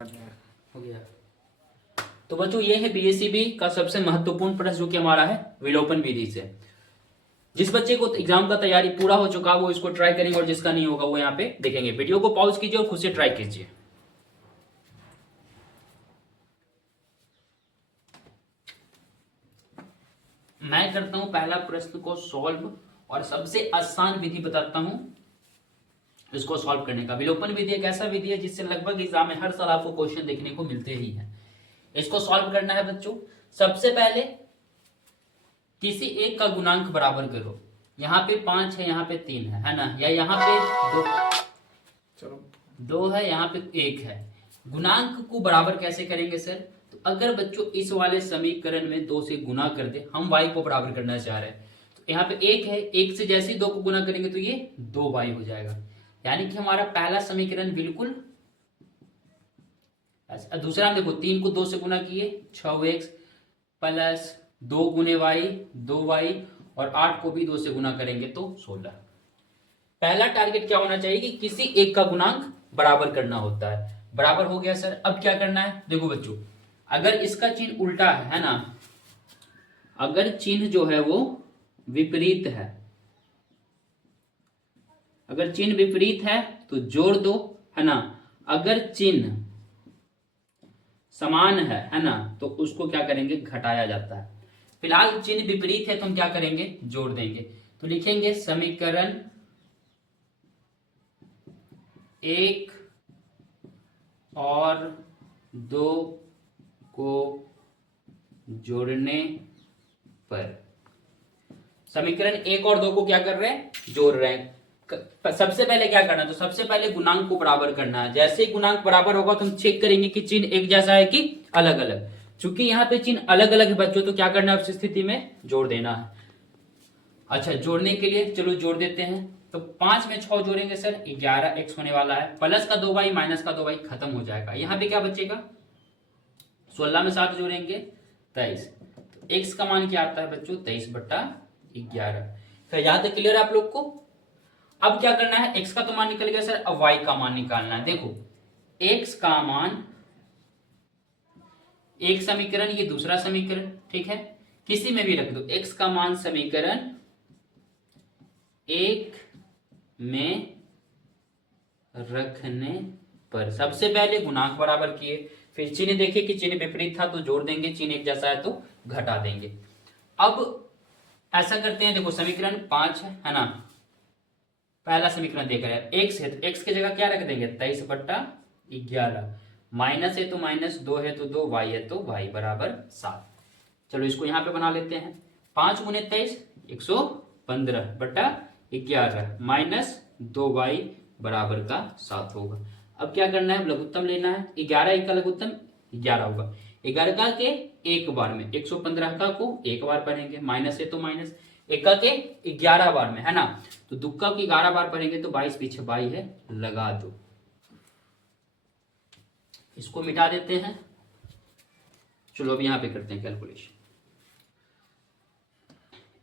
हो गया। तो बच्चों ये है बीएससीबी का सबसे महत्वपूर्ण प्रश्न जो कि हमारा है विलोपन विधि से। जिस बच्चे को एग्जाम का तैयारी पूरा हो चुका वो इसको ट्राई करेंगे और जिसका नहीं होगा वो यहाँ पे देखेंगे। वीडियो को पॉज कीजिए और खुद से ट्राई कीजिए। मैं करता हूं पहला प्रश्न को सॉल्व और सबसे आसान विधि बताता हूं इसको सॉल्व करने का। विलोपन विधि एक ऐसा विधि है जिससे लगभग एग्जाम में हर साल आपको क्वेश्चन देखने को मिलते ही हैं। इसको सॉल्व करना है बच्चों। सबसे पहले किसी एक का गुणांक बराबर करो। यहाँ पे 5 है, यहाँ पे 3 है ना, या यहाँ पे 2 है, यहाँ पे 1 है। गुणांक को बराबर कैसे करेंगे सर? तो अगर बच्चों इस वाले समीकरण में 2 से गुना कर दे, हम y को बराबर करना चाह रहे हैं, तो यहाँ पे 1 है, 1 से जैसे ही 2 को गुना करेंगे तो ये 2y हो जाएगा। यानी कि हमारा पहला समीकरण बिल्कुल ऐसा। दूसरा देखो 3 को 2 से गुना किए 6x प्लस 2 गुने y 2y और 8 को भी 2 से गुना करेंगे तो 16। पहला टारगेट क्या होना चाहिए कि किसी एक का गुणांक बराबर करना होता है। बराबर हो गया सर। अब क्या करना है देखो बच्चों, अगर इसका चिन्ह उल्टा है ना, अगर चिन्ह जो है वो विपरीत है, अगर चिन्ह विपरीत है तो जोड़ दो, है ना। अगर चिन्ह समान है ना, तो उसको क्या करेंगे घटाया जाता है। फिलहाल चिन्ह विपरीत है तो हम क्या करेंगे जोड़ देंगे। तो लिखेंगे समीकरण 1 और 2 को जोड़ने पर, समीकरण 1 और 2 को क्या कर रहे हैं जोड़ रहे हैं। सबसे पहले क्या करना है, तो सबसे पहले गुणांक को बराबर करना है। जैसे ही गुणांक बराबर होगा तो हम चेक करेंगे कि चिन्ह एक जैसा है कि अलग अलग। चूंकि यहाँ पे चिन्ह अलग अलग है बच्चों, तो क्या करना है उस स्थिति में जोड़ देना है। अच्छा, जोड़ने के लिए चलो जोड़ देते हैं। तो 5 में 6 जोड़ेंगे सर 11x होने वाला है, प्लस का 2y माइनस का 2y खत्म हो जाएगा। यहाँ पे क्या बचेगा 16 में 7 जोड़ेंगे 23। तो x का मान क्या आता है बच्चों 23/11। फिर यहाँ तक क्लियर है आप लोग को? अब क्या करना है, x का तो मान निकल गया सर, अब y का मान निकालना है। देखो x का मान, एक समीकरण ये दूसरा समीकरण, ठीक है, किसी में भी रख दो। x का मान समीकरण 1 में रखने पर सबसे पहले गुणांक बराबर किए, फिर चिन्ह देखिए कि चिन्ह विपरीत था तो जोड़ देंगे, चिन्ह एक जैसा है तो घटा देंगे। अब ऐसा करते हैं, देखो समीकरण 5 है ना, पहला समीकरण देख रहे हैं x है तो x की जगह क्या रख देंगे 23/11, माइनस है तो माइनस, 2 है तो 2, y है तो y बराबर 7। चलो इसको यहां पे बना लेते हैं। 5 गुने 23 115/11 माइनस 2y बराबर का 7 होगा। अब क्या करना है, लघुत्तम लेना है। 11 का लघुत्तम 11 होगा। 11 का के एक बार में 115 का को एक बार पढ़ेंगे, माइनस है तो माइनस, एक के 11 बार में, है ना। तो दुक्का की 11 बार पढ़ेंगे तो 22 पीछे 22 है, लगा दो। इसको मिटा देते हैं। चलो अब यहां पे करते हैं कैलकुलेशन।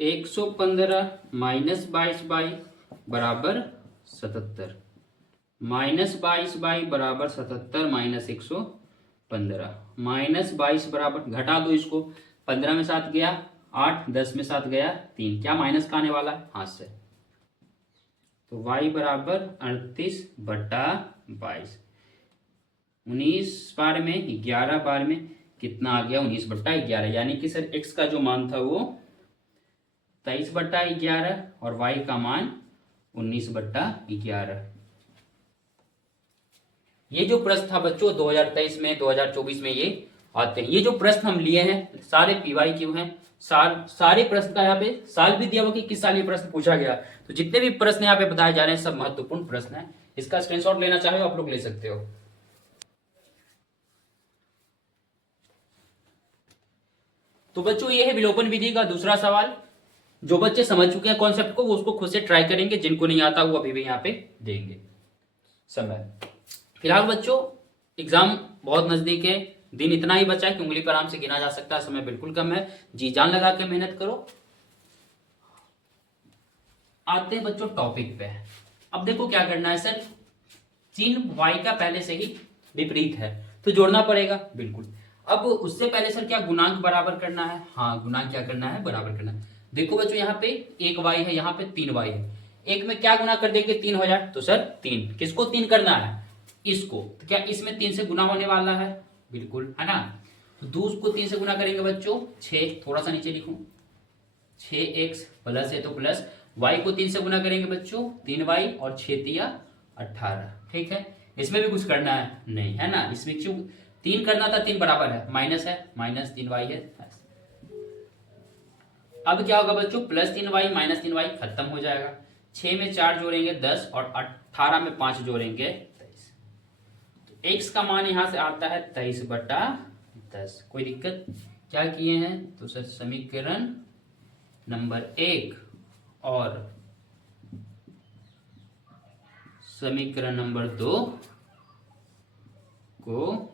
115 माइनस 22y बराबर 77, माइनस 22y बराबर 77 माइनस 115, माइनस 22 बराबर, घटा दो इसको, 15 में 7 गया 8, 10 में 7 गया 3, क्या माइनस का आने वाला है हाथ से, तो y बराबर 38/22। 19 बार में 11 बार में कितना आ गया 19/11, यानी कि सर x का जो मान था वो 23/11 और y का मान 19/11। ये जो प्रश्न था बच्चों 2023 में 2024 में ये आते हैं। ये जो प्रश्न हम लिए हैं सारे PYQ हैं। सारे प्रश्न का यहाँ पे साल भी दिया हुआ कि किस साल ये प्रश्न पूछा गया। तो जितने भी प्रश्न यहाँ पे बताए जा रहे हैं सब महत्वपूर्ण प्रश्न है। इसका स्क्रीनशॉट लेना चाहे आप लोग ले सकते हो। तो बच्चों ये है विलोपन विधि का दूसरा सवाल। जो बच्चे समझ चुके हैं कॉन्सेप्ट को वो उसको खुद से ट्राई करेंगे, जिनको नहीं आता वो अभी भी यहाँ पे देंगे समय। फिलहाल बच्चों एग्जाम बहुत नजदीक है, दिन इतना ही बचा है कि उंगली पर आराम से गिना जा सकता है, समय बिल्कुल कम है। जी जान लगा के मेहनत करो। आते हैं बच्चों टॉपिक पे। अब देखो क्या करना है सर, चिन्ह y का पहले से ही विपरीत है तो जोड़ना पड़ेगा बिल्कुल। अब उससे पहले सर क्या गुणांक बराबर करना है? हाँ, गुणांक क्या करना है? बराबर करना है। देखो बच्चों, यहाँ पे 1y है, यहाँ पे 3y है। एक में क्या गुना कर देंगे? 3 हो जाए तो सर 3। किसको 3 करना है? इसको। तो क्या इसमें 3 से गुना होने वाला है? बिल्कुल, है ना। तो 2 को 3 से गुना करेंगे बच्चों 6, थोड़ा सा नीचे लिखूं, 6x प्लस है तो प्लस, y को 3 से गुना करेंगे बच्चों 3y और 6 तिया 18। ठीक है, इसमें भी कुछ करना है नहीं, है ना। इसमें क्यों 3 करना था? 3 बराबर है, माइनस है, माइनस 3y है। अब क्या होगा बच्चों? प्लस 3y माइनस 3y खत्म हो जाएगा। 6 में 4 जोड़ेंगे 10 और 18 में 5 जोड़ेंगे 23। तो x का मान यहां से आता है 23/10। कोई दिक्कत? क्या किए हैं तो सर समीकरण नंबर 1 और समीकरण नंबर 2 को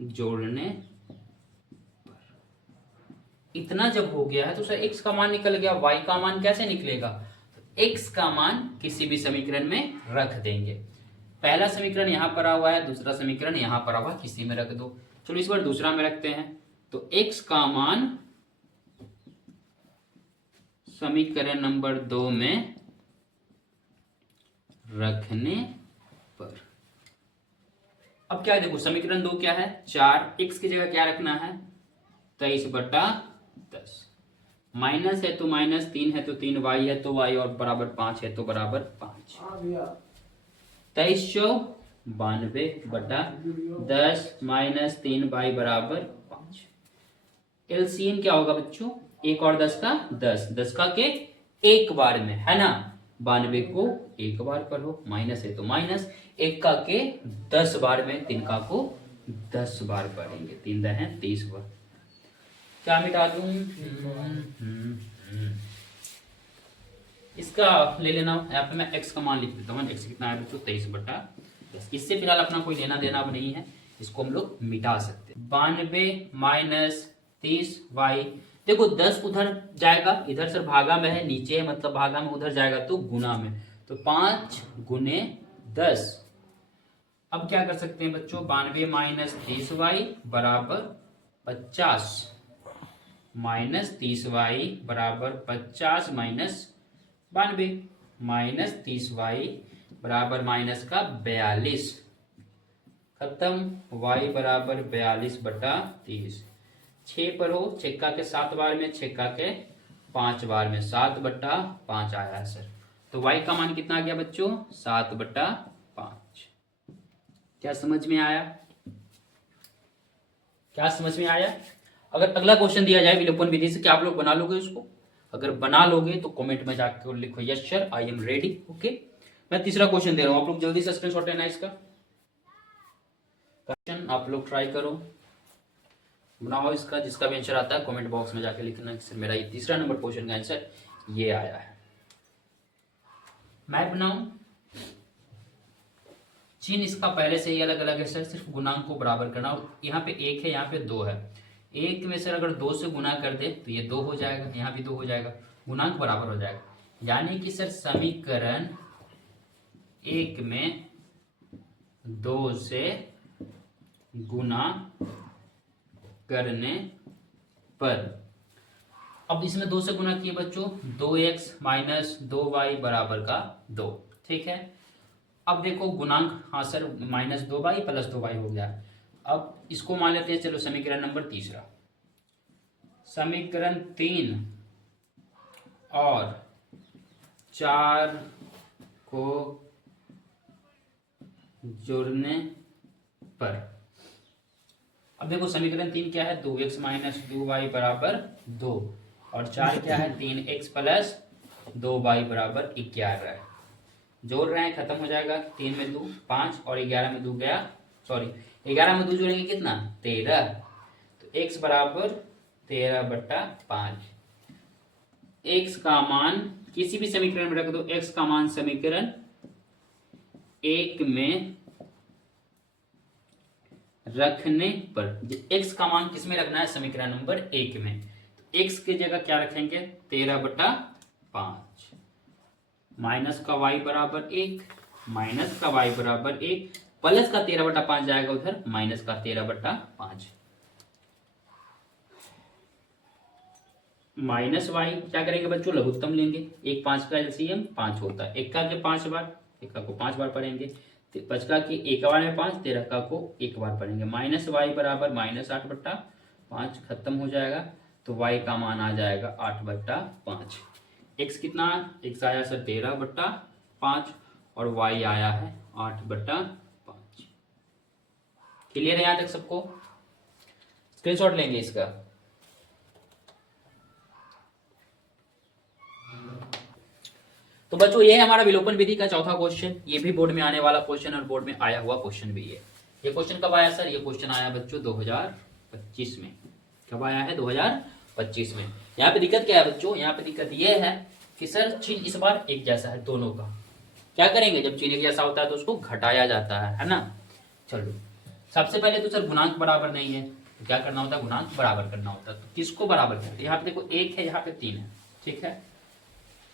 जोड़ने पर इतना जब हो गया है तो सर x का मान निकल गया, y का मान कैसे निकलेगा? तो x का मान किसी भी समीकरण में रख देंगे। पहला समीकरण यहां पर हुआ है, दूसरा समीकरण यहां पर हुआ, किसी में रख दो। चलो इस बार दूसरा में रखते हैं। तो x का मान समीकरण नंबर 2 में रखने पर अब क्या है? देखो समीकरण 2 क्या है? 4। x की जगह क्या रखना है? 23/10। माइनस है तो माइनस, 3 है तो 3y है तो y, और बराबर 5 है तो बराबर 5। 2392/10 माइनस 3y बराबर 5। एलसीएम क्या होगा बच्चों? 1 और 10 का 10, 10 का के एक बार में, है ना। 92 को एक बार करो, माइनस है तो माइनस, 1 का के 10 बार में, 3 का को 10 बार पढ़ेंगे। 3 दह 30 बार। क्या मिटा दूं? इसका ले लेना, यहाँ पे मैं x का मान लिख देता हूँ। x कितना है बच्चों? 23/10। इससे फिलहाल अपना कोई लेना देना अब नहीं है, इसको हम लोग मिटा सकते हैं। 92 माइनस 30y, देखो 10 उधर जाएगा, इधर सर भागा में है, नीचे है मतलब भागा में, उधर जाएगा तो गुना में, तो 5 गुने 10। अब क्या कर सकते हैं बच्चों? 92 माइनस 30y बराबर 50, माइनस 30y बराबर 50 माइनस 92, माइनस 30y बराबर माइनस का 42, खत्म। y बराबर 42/30। 6 पर हो, छक्का के 7 बार में, छक्का के 5 बार में, 7/5 आया है सर। तो y का मान कितना आ गया बच्चों? 7/5। क्या समझ में आया? क्या समझ में आया? अगर अगला क्वेश्चन दिया जाए विलोपन विधि से, क्या आप लोग बना लोगे उसको? अगर बना लोगे तो कमेंट में जाकर लिखो yes sir I am ready. Okay, मैं तीसरा क्वेश्चन दे रहा हूं, आप लोग जल्दी से स्क्रीनशॉट लेना इसका। क्वेश्चन आप लोग ट्राई करो, बनाओ इसका, जिसका भी आंसर आता है कमेंट बॉक्स में जाके लिखना सर मेरा ये तीसरा नंबर क्वेश्चन का आंसर ये आया है। मैं बनाऊं चिन्ह इसका पहले से ही अलग अलग है सर, सिर्फ गुणांक को बराबर करना। यहाँ पे 1 है, यहाँ पे 2 है। 1 में सर अगर 2 से गुना कर दे तो ये 2 हो जाएगा, यहाँ भी 2 हो जाएगा, गुणांक बराबर हो जाएगा। यानी कि सर समीकरण 1 में 2 से गुना करने पर, अब इसमें 2 से गुना किए बच्चों, 2x माइनस 2y बराबर का 2। ठीक है, अब देखो गुणांक, हाँ sir minus 2y plus 2y हो गया। अब इसको मान लेते हैं, चलो समीकरण नंबर तीसरा। समीकरण 3 और 4 को जोड़ने पर, अब देखो समीकरण 3 क्या है? 2x माइनस 2y बराबर 2, और 4 क्या है? 3x प्लस 2y बराबर 11। जोड़ रहे हैं, खत्म हो जाएगा। 3 में 2 5 और 11 में 2 गया, सॉरी 11 में 2 जोड़ेंगे कितना? 13। तो x बराबर 13/5। x का मान किसी भी समीकरण में रख दो, x का मान समीकरण 1 में रखने पर, x का मान किस में रखना है? समीकरण नंबर 1 में। तो x की जगह क्या रखेंगे? 13/5, माइनस का y बराबर 1, माइनस का y बराबर 1, प्लस का 13/5 जाएगा उधर माइनस का 13/5 माइनस वाई क्या करेंगे बच्चों, लघुत्तम लेंगे। 1 5 का एलसीएम 5 होता है, इक्का के 5 बार, इक्का को 5 बार पढ़ेंगे, पचका के एक बार में 5, 13 का को एक बार पढ़ेंगे। माइनस वाई बराबर -8/5 खत्म हो जाएगा, तो वाई का मान आ जाएगा 8/5। एक्स कितना, एक्स आया सर 13/5 और वाई आया है 8/5। क्लियर है यहाँ तक सबको? स्क्रीनशॉट लेंगे इसका। तो बच्चों ये है हमारा विलोपन विधि का चौथा क्वेश्चन। ये भी बोर्ड में आने वाला क्वेश्चन और बोर्ड में आया हुआ क्वेश्चन भी है। ये क्वेश्चन कब आया सर? ये क्वेश्चन आया बच्चों 2025 में। कब आया है? 2025 में। यहाँ पे दिक्कत क्या है बच्चों? यहाँ पे दिक्कत ये है कि सर चिन्ह इस बार एक जैसा है दोनों का। क्या करेंगे, जब चिन्ह एक जैसा होता है तो उसको घटाया जाता है ना। चलो सबसे पहले तो सर गुणांक बराबर नहीं है, तो क्या करना होता है, गुणांक बराबर करना होता है। तो किसको बराबर करते हैं? यहाँ पे देखो 1 है, यहाँ पे 3 है, ठीक है।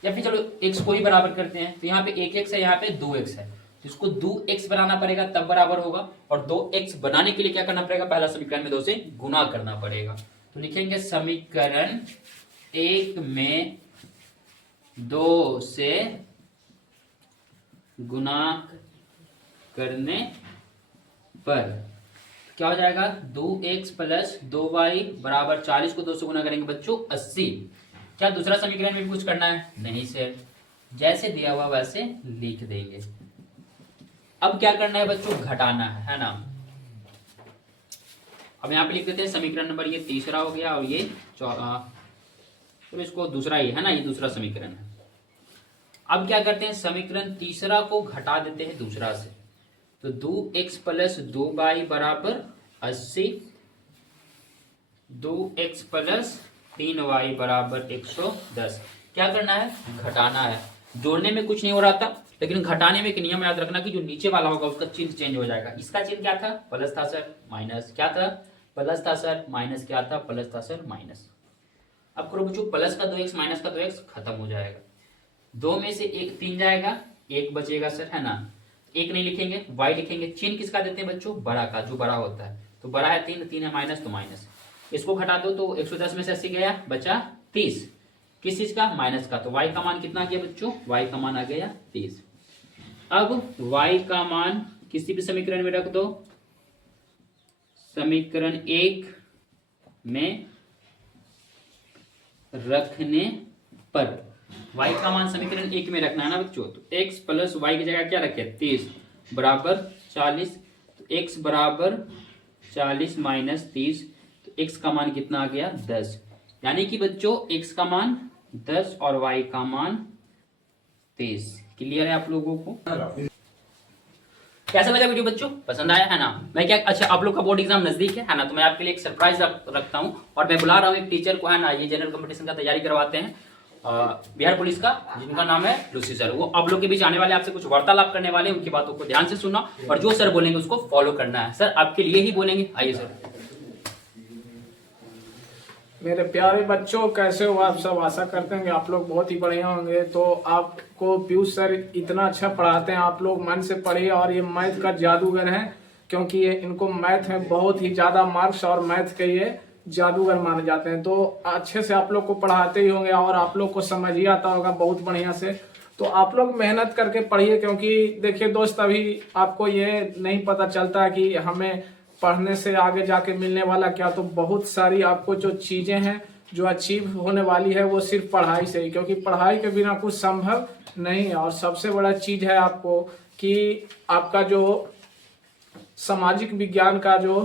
या फिर चलो x को ही बराबर करते हैं, तो यहाँ पे 1x है, यहाँ पे 2x है, तो इसको 2x बनाना पड़ेगा तब बराबर होगा। और 2x बनाने के लिए क्या करना पड़ेगा, पहला समीकरण में 2 से गुणा करना पड़ेगा। तो लिखेंगे समीकरण 1 में 2 से गुणा करने पर क्या हो जाएगा, 2x प्लस 2y बराबर 40 को 2 से गुणा करेंगे बच्चों 80। क्या दूसरा समीकरण में भी कुछ करना है? नहीं सर, जैसे दिया हुआ वैसे लिख देंगे। अब क्या करना है बच्चों, घटाना है ना। अब यहाँ पे लिख देते हैं समीकरण नंबर, ये तीसरा हो गया और ये तो इसको दूसरा ही है ना, ये दूसरा समीकरण है। अब क्या करते हैं, समीकरण तीसरा को घटा देते हैं दूसरा से, तो 2x प्लस 2y बराबर 80, 2x प्लस 3y बराबर 110। क्या करना है, घटाना है। जोड़ने में कुछ नहीं हो रहा था, लेकिन घटाने में एक नियम याद रखना कि जो नीचे वाला होगा उसका चिन्ह चेंज हो जाएगा। इसका चिन्ह क्या था, प्लस था सर, माइनस क्या था, प्लस था सर, माइनस क्या था, प्लस था सर, माइनस। अब करो बच्चों, प्लस का 2x माइनस का 2x खत्म हो जाएगा। 2 में से 1 3 जाएगा, 1 बचेगा सर, है ना। 1 नहीं लिखेंगे, y लिखेंगे। चिन्ह किसका देते हैं बच्चों, बड़ा का, जो बड़ा होता है। तो बड़ा है 3, 3 है माइनस, तो माइनस। इसको घटा दो तो 110 में से 80 गया, बचा 30। किस चीज का, माइनस का। तो y का मान कितना आ गया बच्चों, y का मान आ गया 30। अब y का मान किसी भी समीकरण में रख दो, समीकरण 1 में रखने पर y का मान समीकरण 1 में रखना है ना बच्चों। तो x प्लस y की जगह क्या रखे, 30 बराबर 40। तो x बराबर 40 माइनस 30, तो x का मान कितना आ गया, 10। यानी कि बच्चों x का मान 10 और y का मान 30। क्लियर है आप लोगों को? कैसा लगा वीडियो बच्चों, पसंद आया है ना। मैं क्या, अच्छा आप लोग का बोर्ड एग्जाम नजदीक है ना, तो मैं आपके लिए एक सरप्राइज रखता हूं। और मैं बुला रहा हूं एक टीचर को, है ना, ये जनरल कंपटीशन का तैयारी करवाते हैं बिहार पुलिस का, जिनका नाम है लूसी सर। वो आप लोग के बीच आने वाले, आपसे कुछ वार्तालाप करने वाले, उनकी बातों को ध्यान से सुनना और जो सर बोलेंगे उसको फॉलो करना है। सर आपके लिए ही बोलेंगे, आइए सर। मेरे प्यारे बच्चों, कैसे हो आप सब? आशा करते हैं कि आप लोग बहुत ही बढ़िया होंगे। तो आपको पीयूष सर इतना अच्छा पढ़ाते हैं, आप लोग मन से पढ़िए। और ये मैथ का जादूगर है, क्योंकि ये इनको मैथ में बहुत ही ज़्यादा मार्क्स और मैथ के ये जादूगर माने जाते हैं। तो अच्छे से आप लोग को पढ़ाते ही होंगे और आप लोग को समझ ही आता होगा बहुत बढ़िया से। तो आप लोग मेहनत करके पढ़िए, क्योंकि देखिए दोस्त, अभी आपको ये नहीं पता चलता कि हमें पढ़ने से आगे जाके मिलने वाला क्या। तो बहुत सारी आपको जो चीज़ें हैं जो अचीव होने वाली है वो सिर्फ पढ़ाई से ही, क्योंकि पढ़ाई के बिना कुछ संभव नहीं है। और सबसे बड़ा चीज़ है आपको कि आपका जो सामाजिक विज्ञान का जो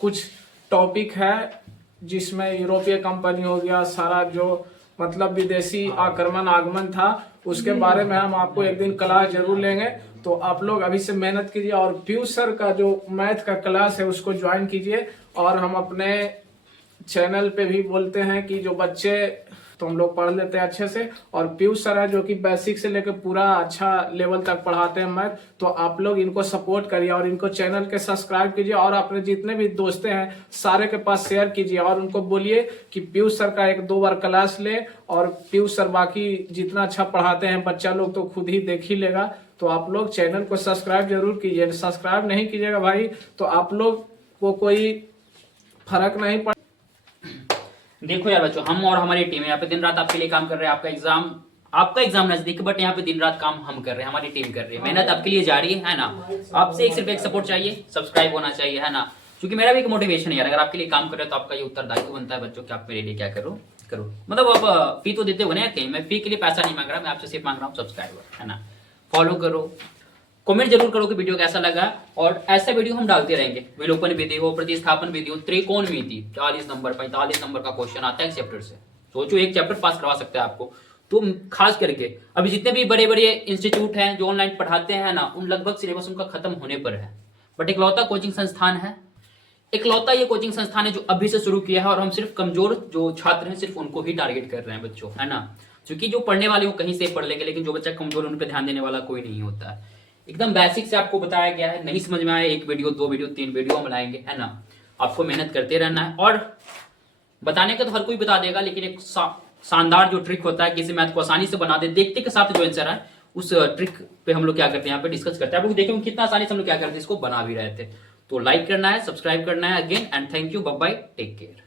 कुछ टॉपिक है, जिसमें यूरोपीय कंपनी हो गया, सारा जो मतलब विदेशी आक्रमण आगमन था, उसके बारे में हम आपको एक दिन क्लास जरूर लेंगे। तो आप लोग अभी से मेहनत कीजिए और पीयूष सर का जो मैथ का क्लास है उसको ज्वाइन कीजिए। और हम अपने चैनल पे भी बोलते हैं कि जो बच्चे तो हम लोग पढ़ लेते हैं अच्छे से। और पीयूष सर है जो कि बेसिक से लेकर पूरा अच्छा लेवल तक पढ़ाते हैं मैथ, तो आप लोग इनको सपोर्ट करिए और इनको चैनल के सब्सक्राइब कीजिए और अपने जितने भी दोस्त हैं सारे के पास शेयर कीजिए और उनको बोलिए कि पीयूष सर का 1-2 बार क्लास ले। और पीयूष सर बाकी जितना अच्छा पढ़ाते हैं बच्चा लोग तो खुद ही देख ही लेगा। तो आप लोग चैनल को सब्सक्राइब जरूर कीजिए, सब्सक्राइब नहीं कीजिएगा भाई तो आप लोग को कोई फर्क नहीं पड़। देखो यार बच्चों, हम और हमारी टीम यहाँ पे दिन रात आपके लिए काम कर रहे हैं। आपका एग्जाम नजदीक, बट यहाँ पे दिन रात काम हम कर रहे हैं, हमारी टीम कर रही है, मेहनत आपके लिए जारी है ना। आपसे सिर्फ एक सपोर्ट चाहिए, सब्सक्राइब होना चाहिए, है ना। क्योंकि मेरा भी एक मोटिवेशन है यार, अगर आपके लिए काम कर रहे हो तो आपका ये उत्तरदायित्व बनता है बच्चों कि आप मेरे लिए क्या करो। मतलब आप फी तो देते हो ना कहीं, मैं फी के लिए पैसा नहीं मांग रहा, मैं आपसे सिर्फ मांग रहा हूँ सब्सक्राइबर, है ना। फॉलो करो, कमेंट जरूर करो कि वीडियो कैसा लगा, और ऐसा वीडियो हम डालते रहेंगे। विलोपन विधि हो, प्रतिस्थापन विधि हो, त्रिकोणमिति 40 नंबर 45 नंबर का क्वेश्चन आता है चैप्टर से। सोचो एक चैप्टर पास करवा सकते हैं आपको। तो खास करके अभी जितने भी बड़े बड़े इंस्टीट्यूट हैं जो ऑनलाइन पढ़ाते हैं ना, उन लगभग सिलेबस उनका खत्म होने पर है। बट इकलौता कोचिंग संस्थान है, इकलौता ये कोचिंग संस्थान है जो अभी से शुरू किया है, और हम सिर्फ कमजोर जो छात्र हैं सिर्फ उनको ही टारगेट कर रहे हैं बच्चों, है ना। क्योंकि जो पढ़ने वाले वो कहीं से पढ़ लेंगे, लेकिन जो बच्चा कमजोर है उन पर ध्यान देने वाला कोई नहीं होता है। एकदम बेसिक से आपको बताया गया है, नहीं समझ में आया 1 वीडियो 2 वीडियो 3 वीडियो हम लाएंगे, है ना। आपको मेहनत करते रहना है, और बताने का तो हर कोई बता देगा, लेकिन एक शानदार जो ट्रिक होता है किसी मैथ को आसानी से बना दे, देखते के साथ जो आंसर है उस ट्रिक पे हम लोग क्या करते हैं यहाँ पे डिस्कस करते हैं। आप लोग देखेंगे कितना आसानी से हम लोग क्या करते हैं, इसको बना भी रहे थे। तो लाइक करना है, सब्सक्राइब करना है again, and thank you, bye bye, take care.